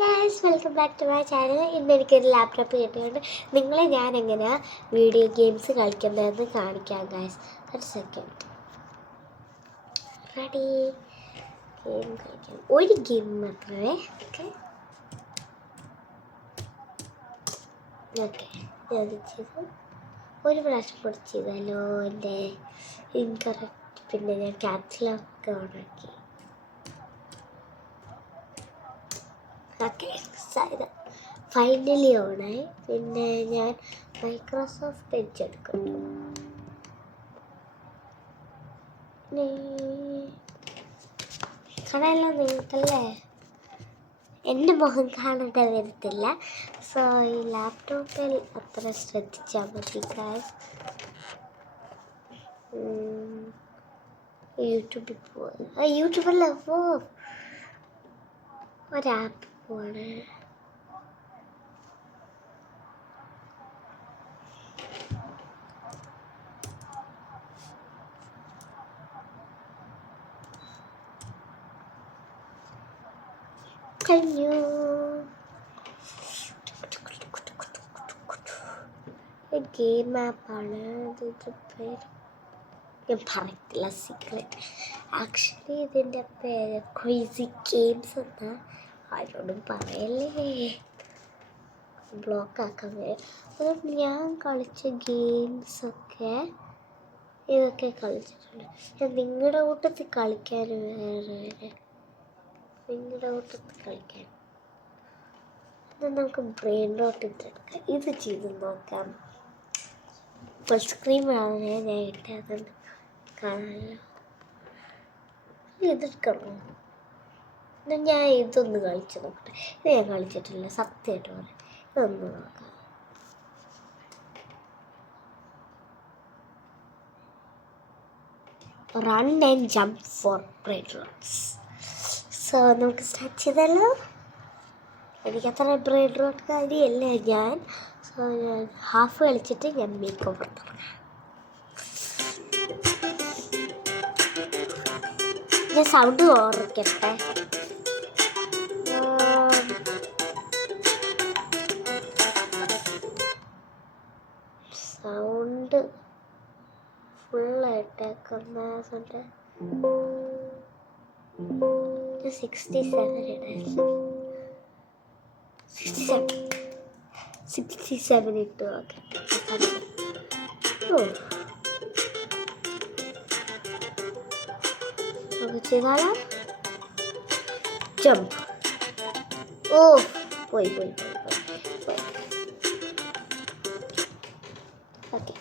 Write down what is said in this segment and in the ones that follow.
Guys welcome back to my channel. ഇന്ന് എനിക്കൊരു laptop കിട്ടിയുണ്ട്. നിങ്ങളെ ഞാൻ എങ്ങനെയാണ് വീഡിയോ ഗെയിംസ് കളിക്കുന്നതെന്ന് കാണിക്കാം ഗൈസ്. ഒരു സെക്കൻഡ്. റെഡി? ഗെയിം കളിക്കാം. ഒരു ഗെയിം മാത്രമേ. ഓക്കെ ഞാൻ ചെയ്തു. ഒരു പ്രാവശ്യം കൂടി ചെയ്താലോ? എൻ്റെ ഇൻകറക്റ്റ്. പിന്നെ ഞാൻ ക്യാപ്സിലൊക്കെ ഓണാക്കി. ഓക്കെ ഫൈനലി ഓണായി. പിന്നെ ഞാൻ മൈക്രോസോഫ്റ്റ് എഡ്ജ് എടുക്കുന്നു. കാണാനല്ലോ നിങ്ങൾക്കല്ലേ, എൻ്റെ മുഖം കാണേണ്ട വരത്തില്ല. സോ ഈ ലാപ്ടോപ്പിൽ അത്ര ശ്രദ്ധിച്ചാൽ മതി ഗൈസ്. യൂട്യൂബിൽ പോവാ. യൂട്യൂബല്ല, ഒരാപ്പ് പോവാണ്. കഴിഞ്ഞു. ഗെയിം ആപ്പാണ്. പേര് ഞാൻ പറയത്തില്ല, സീക്രട്ട്. ആക്ച്വലി ഇതിൻ്റെ പേര് ക്രേസി ഗെയിംസ് എന്നാ. ആരോടും പറയല്ലേ, ബ്ലോക്ക് ആക്കാൻ വരും. അതുകൊണ്ട് ഞാൻ കളിച്ച ഗെയിംസൊക്കെ ഇതൊക്കെ കളിച്ചിട്ടുണ്ട്. ഞാൻ നിങ്ങളുടെ കൂട്ടത്തിൽ കളിക്കാൻ അത് നമുക്ക് ബ്രെയിൻ റോട്ട് ഇട്ടെടുക്കാം. ഇത് ചെയ്ത് നോക്കാം. ഫുൾ സ്ക്രീൻ ആണ് ഞാൻ ഇട്ടത്, കാണാമല്ലോ. ഇതെടുക്കണോ? ഞാൻ ഇതൊന്ന് കളിച്ച് നോക്കട്ടെ. ഇത് ഞാൻ കളിച്ചിട്ടില്ല, സത്യമായിട്ട് പറയാം. ഇതൊന്ന് നോക്കാം. Run and jump for brain rots. So നമുക്ക് സ്റ്റാർട്ട് ചെയ്താലോ. എനിക്കത്ര ബ്രെയിൻ റോട്ട് കാര്യമല്ല ഞാൻ. സോ ഞാൻ ഹാഫ് കളിച്ചിട്ട് ഞാൻ മേക്ക് ഓവർ തുടങ്ങാം. ഞാൻ സൗണ്ട് ഓർക്കട്ടെ. സൗണ്ട് ഫുള്ളായിട്ടേക്കുന്ന 67 ഇട്ടു. ഓക്കെ ചെയ്താലോ. ജംപ്. ഓ പോയി. ഓക്കെ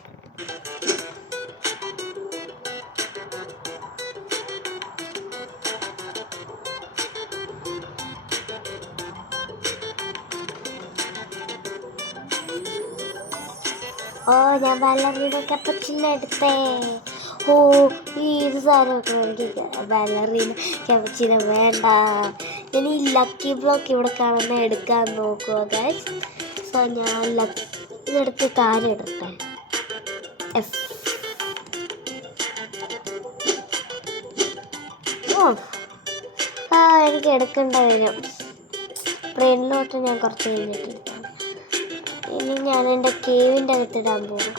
ഞാൻ ബാലറീന കപ്പച്ചിന എടുത്തേ. ഇത് സാധനമൊക്കെ എനിക്ക് ബാലറീന കപ്പച്ചിന വേണ്ട. ഇനി ലക്കി ബ്ലോക്ക് ഇവിടെ കാണുന്ന എടുക്കാൻ നോക്കുക ഗൈസ്. സോ ഞാൻ ഇതെടുത്ത് കാര്യം എടുത്തേ. എനിക്ക് എടുക്കേണ്ട വരും. ബ്രെയിനിലോട്ട് ഞാൻ കുറച്ച് കഴിഞ്ഞിട്ടില്ല. ഇനി ഞാൻ എൻ്റെ കേവിൻ്റെ അകത്തിടാൻ പോകും.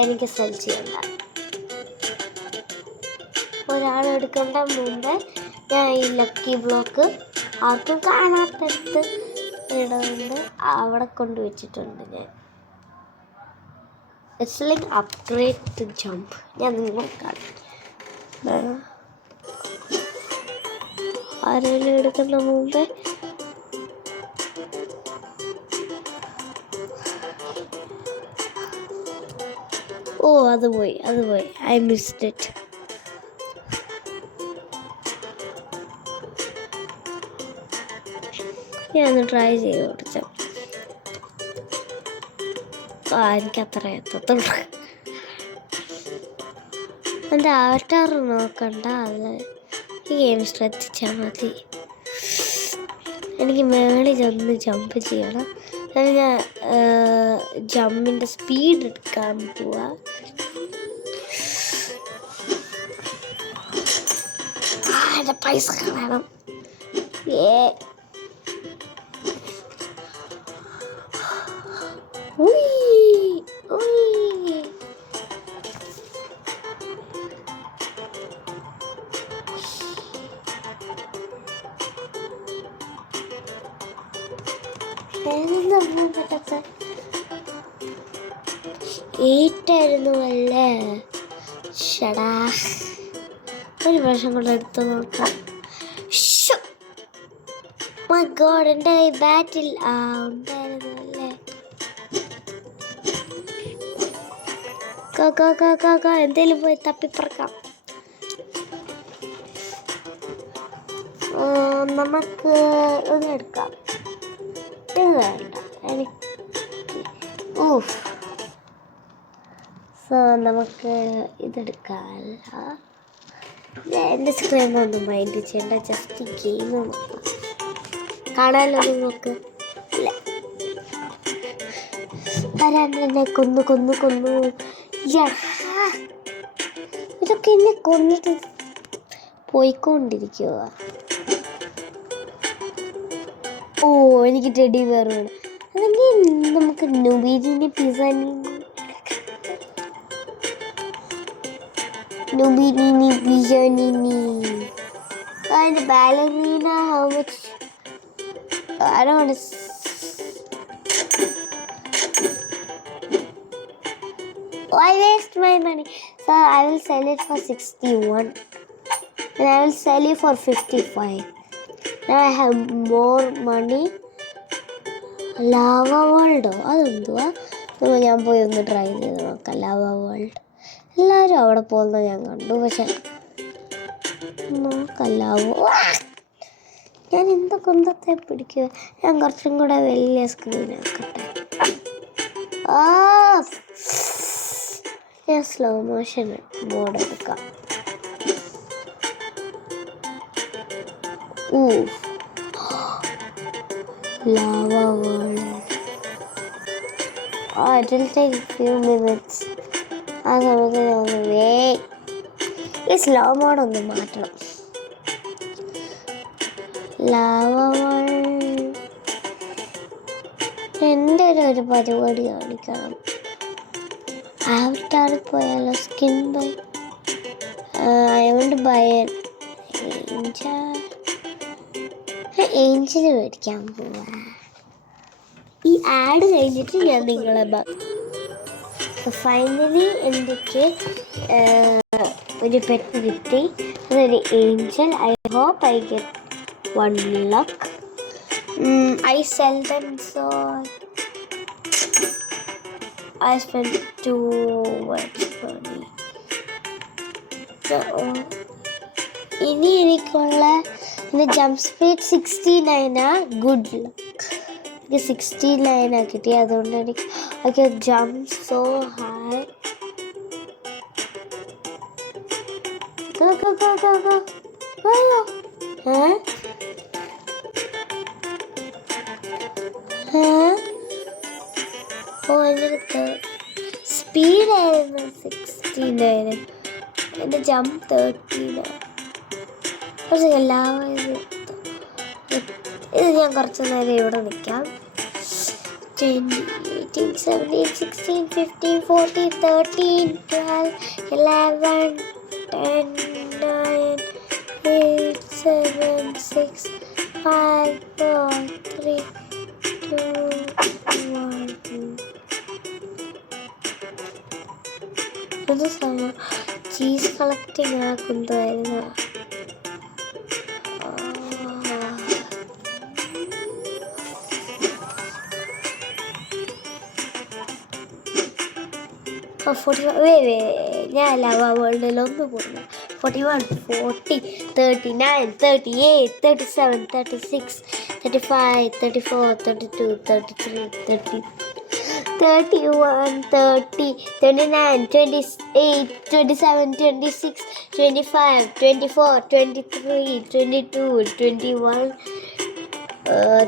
എനിക്ക് സെർച്ച് ചെയ്യണ്ട. ഒരാളെടുക്കേണ്ട മുമ്പേ ഞാൻ ഈ ലക്കി ബ്ലോക്ക് ആർക്കും കാണാത്തടുത്ത് ഇടുന്നുണ്ട്, അവിടെ കൊണ്ടുവച്ചിട്ടുണ്ട് ഞാൻ. It's like upgrade to jump. ഞാൻ നിങ്ങൾ കാണാം. ആരെങ്കിലും എടുക്കുന്ന മുമ്പേ അത് പോയി. I missed it. ഞാനൊന്ന് ട്രൈ ചെയ്ത് കൊടുത്തു. എനിക്കത്ര എത്തത്തുള്ളൂ. എൻ്റെ ആവറ്റാർ നോക്കണ്ട, അത് ഈ ഗെയിം ശ്രദ്ധിച്ചാൽ മതി. എനിക്ക് മേളിൽ ചെന്ന് ജമ്പ് ചെയ്യണം. അത് ഞാൻ ജമ്പിൻ്റെ സ്പീഡ് എടുക്കാൻ പോവാ. എൻ്റെ പൈസ കാണണം. ഏതെന്താ പറ്റാത്ത 8 ആയിരുന്നു അല്ലേ? ഷടാ, ഒരു പ്രാവശ്യം കൊണ്ട് എടുത്ത് നോക്കാം. മൈ ഗോഡ്, എൻ്റെ കൈ ബാറ്റിൽ ഉണ്ടായിരുന്നു അല്ലേ? എന്തേലും പോയി തപ്പിപ്പറക്കാം. നമുക്ക് ഇതെടുക്കാം. ഇത് വേണ്ട എനിക്ക്. സോ നമുക്ക് ഇതെടുക്കാമല്ല. എൻ്റെ സ്ക്രീനൊന്നും മൈൻഡ് ചെയ്യേണ്ട, ജസ്റ്റ് ഗെയിം നോക്കാം. കാണാമല്ലോ നിങ്ങൾക്ക്. അല്ലേ, എന്നെ കൊന്നു. ഇതൊക്കെ എന്നെ കൊന്നിട്ട് പോയിക്കൊണ്ടിരിക്കുക. എനിക്ക് ടെഡി ബെയർ വേണം. അല്ലെങ്കിൽ നമുക്ക് നുബീദിൻ്റെ പിസാനിനി അതിൻ്റെ ballerina. How much? I don't want to. I waste my money. So I will sell it for 61. And I will sell it for 55. Now I have more money. Lava World. അതെന്തുവാ? ഞാൻ പോയി ഒന്ന് ട്രൈ ചെയ്ത് നോക്കാം. Lava world എല്ലാവരും അവിടെ പോകുന്നത് ഞാൻ കണ്ടു. പക്ഷെ നോക്കാം. ഞാൻ എന്താ കൊന്തത്തെ പിടിക്കുക. ഞാൻ കുറച്ചും കൂടെ വലിയ സ്ക്രീനാക്കട്ടെ. ഞാൻ സ്ലോ മോഷൻ മോഡ് എടുക്കാം. Lava world. It will take a few minutes. ആ സമയത്ത് ഞാൻ ഈ സ്ലോ മോഡ് ഒന്ന് മാറ്റണം. ലാവ വേൾഡ് എൻ്റെ ഒരു പരിപാടി കാണിക്കണം. ആവറ്റാറിൽ പോയാലോ? സ്കിൻ ബൈ അതുകൊണ്ട് ഏഞ്ചൽ മേടിക്കാൻ പോവാ. ഈ ആഡ് കഴിഞ്ഞിട്ട് ഞാൻ നിങ്ങളെ ഫൈനലി എനിക്ക് ഒരു പെറ്റ് കിട്ടി. അതൊരു angel. I hope I get 1 luck. I sell them, so I spent too much money. ഇനി എനിക്കുള്ള ജംപ് സ്പീഡ് 69 ഗുഡ് ലക്ക്. എനിക്ക് 69 കിട്ടി. അതുകൊണ്ട് എനിക്ക് I can jump so high. Go. എൻ്റെ സ്പീഡായിരുന്നു 69. എൻ്റെ ജമ്പ് 13. പക്ഷേ എല്ലാവരും ഇത് ഞാൻ കുറച്ച് നേരം ഇവിടെ നിൽക്കാം. 20, 18, 17, 16, 15, 14, 13, 12, 11, 10, 9, 8, 7, 6, 5, 4, 3, 2, 1. ഇത് സമയം ചീസ് കളക്ടിങ് ആക്കുന്നതായിരുന്നു. ഞാൻ ലാവ വേൾഡിലൊന്ന് പോകുന്നു. 41, 40, 39, 38, 37, 36, 35, 34, 32, 33, 30, 31, 30, 29, 28, 27, 26, 25, 24, 23, 22, 21,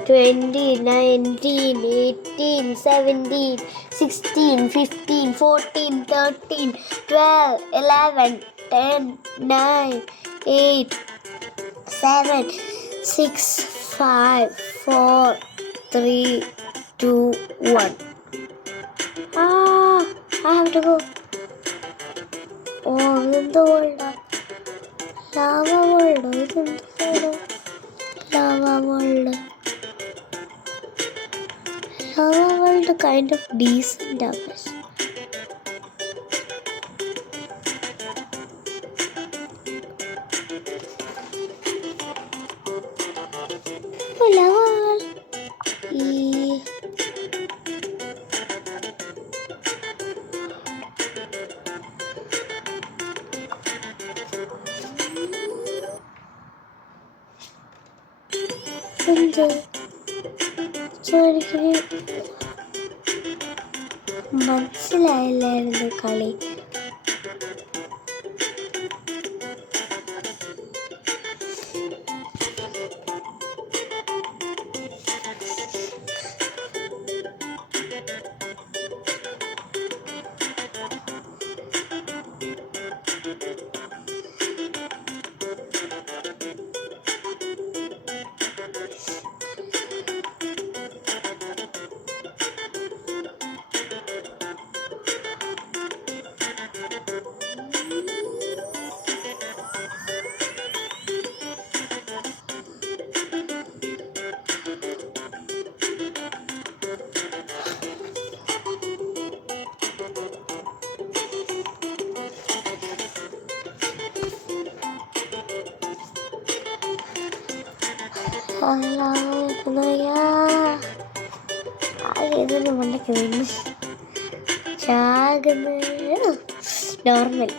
20, 19, 18, 17, 16, 15, 14, 13, 12, 11, 10, 9, 8, 7, 6, 5, 4, 3, 2, 1. I have to go. ഇതെന്ത് വേൾഡാ? ലാവ വേൾഡോ? ഇതെന്ത് world? Lava world. also kind of decent ആകാശം. മനസ്സിലായില്ലായിരുന്നു കളി. ഇതിന് മണ്ടയ്ക്ക് നിന്ന് ചാകുന്ന നോർമൽ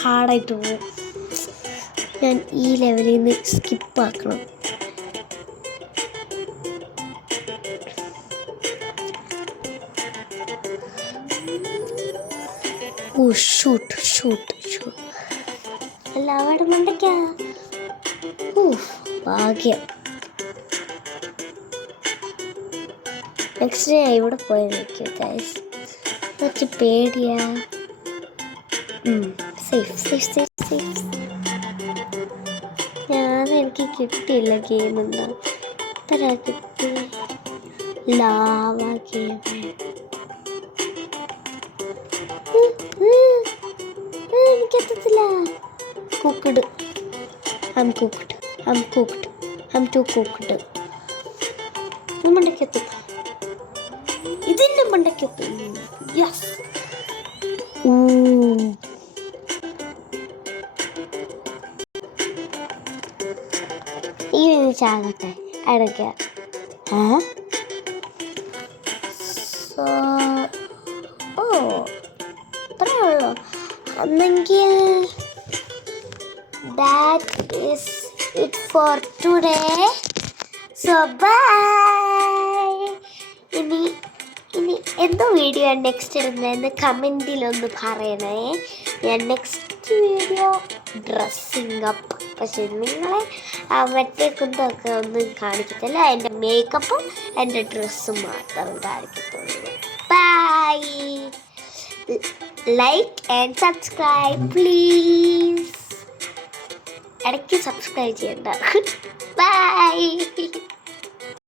ഹാർഡായിട്ട് പോകും. ഞാൻ ഈ ലെവലിൽ നിന്ന് സ്കിപ്പാക്കണം. ഓ ഷൂട്ട് ഷൂട്ട് ഷൂട്ട് അല്ല അവിടെ മണ്ടയ്ക്ക. ഭാഗ്യം. നെക്സ്റ്റ് ഞാൻ ഇവിടെ പോയി നോക്കിയോ ഗൈസ്. കുറച്ച് പേടിയാ. Safe safe safe safe. എനിക്ക് കിട്ടിയില്ല. ഗെയിം എന്താ ഇത്ര കിട്ടി? Lava game. എനിക്കെത്തത്തില്ല. Cooked. I'm cooked. I'm cooked. I'm too cooked. മണ്ടയ്ക്കെത്തും. ഇതിൻ്റെ മണ്ടയ്ക്കെത്തും. യെസ്. ഈ ചാകട്ടെ ഇടയ്ക്ക്. സോ ഇത്രയേ ഉള്ളൂ. എന്നെങ്കിൽ that is it for today. So bye. ഇനി എന്തോ വീഡിയോ നെക്സ്റ്റ് ഇടുന്നതെന്ന് കമൻറ്റിലൊന്ന് പറയണേ. ഞാൻ നെക്സ്റ്റ് വീഡിയോ ഡ്രസ്സിങ് അപ്പ്. പക്ഷെ നിങ്ങളെ മറ്റേ കുന്തൊക്കെ ഒന്നും കാണിക്കത്തില്ല. എൻ്റെ മേക്കപ്പും എൻ്റെ ഡ്രസ്സും മാത്രം കാണിക്കത്തുള്ളൂ. Bye. Like and subscribe please. ഇടയ്ക്ക് സബ്സ്ക്രൈബ് ചെയ്യണ്ട. ബൈ.